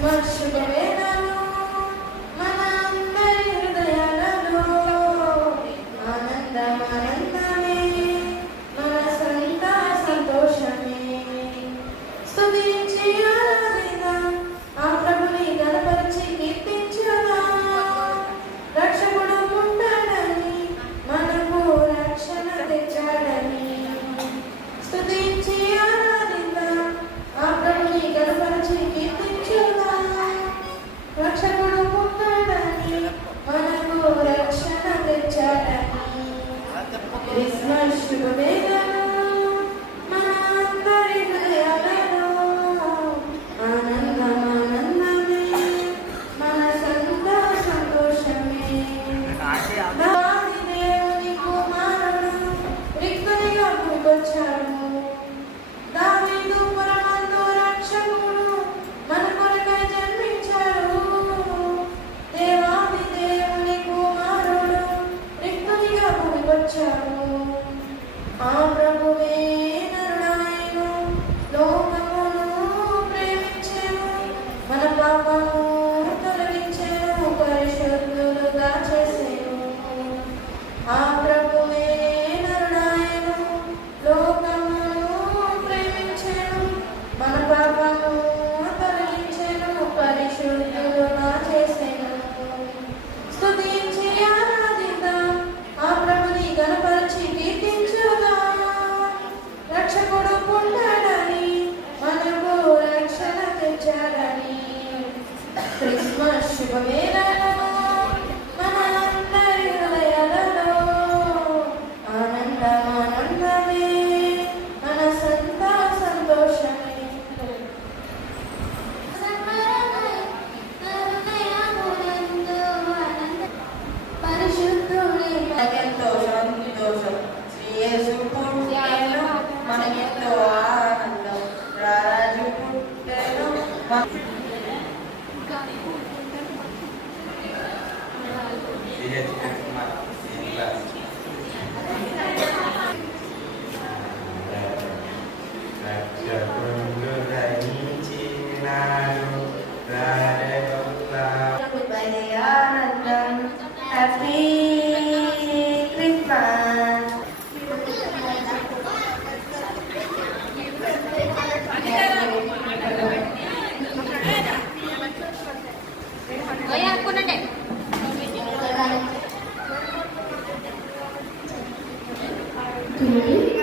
శుభవేళలో మన అందరి హృదయాలలో ఆనందమే మనసంతా సంతోషమే. స్తుతించి ఆరాధిద్దాం, ఆ ప్రభుని గణపరిచి కీర్తించుదాం. రక్షకుడు పుట్టాడని, మనకు రక్షణ తెచ్చాడని. స్తుతించి ఆరాధిద్దాం, ఆ ప్రభుని గణపరిచి కీర్తించుదాం. రక్షకుడు పుట్టాడని, మనకు రక్షణ తెచ్చాడని. క్రిస్మస్ శుభవేళలో మన అందరి హృదయాలలో ఆనందమే మనసంతా సంతోషమే. దాని దేవుని కుమారుడు రిక్తునిగా భూమికొచ్చాడు. దావీదు పురమందు రక్షకుడు మన కొరకై జన్మించాడు. దేవాది దేవుని కుమారుడు రిక్తునిగా భూమికొచ్చాడు. ఆ ప్రభువే నరుడాయెను, లోకమును ప్రేమించెను, మన పాపము తొలగించెను, పరిశుద్ధులుగా చేసెను. ఆ ప్రభువే నరుడాయెను, లోకమును ప్రేమించెను, మన పాపము తొలగించెను, పరిశుద్ధులుగా చేసెను. స్తుతించి ఆరాధిద్దాం, ఆ ప్రభుని గణపరిచి కీర్తించుదాం. రక్షకుడు పుట్టాడని, మనకు రక్షణ తెచ్చాడని. క్రిస్మస్ శుభవేళలో మన అందరి హృదయాలలో ఆనందమే మనసంతా సంతోషమే. పరిశుద్ధుని మనకెంతో సంతోషం, యేసు పుట్టెను మనకెంతో ఆనందం, రాజు పుట్టెను. Happy Christmas. Tuli